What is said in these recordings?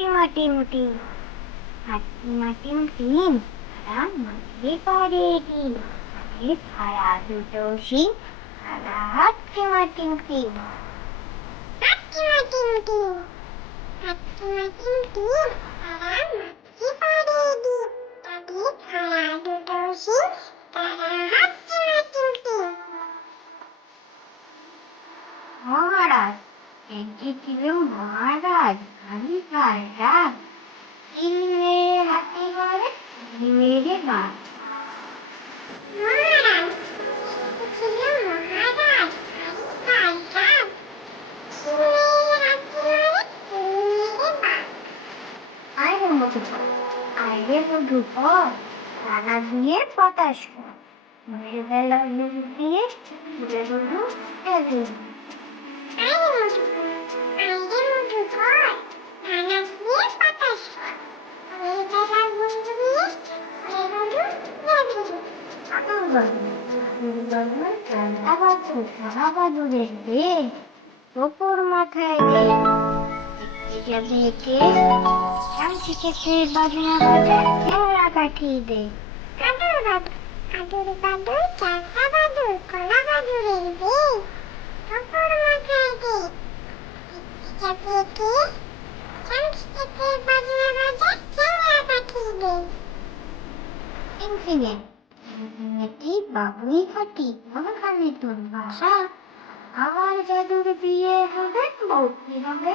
Hatim Tim. Hatim Tim Tim. Parang magpiparitin. Halit harado daw si Halahat Tim Tim. Hatim Tim Tim. Hatim এটি ছিল মহারাজ আমি রাজা তিন মেয়ে হাতে করে দুই মেয়েরে মা মহারাজ এটি ছিল মহারাজ আমি রাজা তিন মেয়ে হাতে করে দুই আরে মধু পর রানা মেরে এগিয়ে ওপর মাথায় দে যাবে একে কান বাজনা বাজে চেহারা কাটিয়ে দে আদর বাদুর আদর বাদুর চাষা বাদুর কলা বাদুরের ইনফিনিট ইনফিনিটি বাবুই ফাটি ওখানে তোর বাসা। আমার জাদুর বিয়ে হবে বৌদি হবে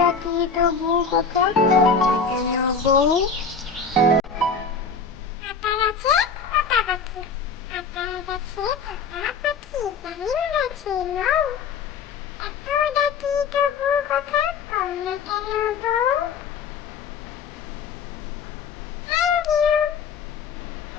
ডাকি তবু কথা বউ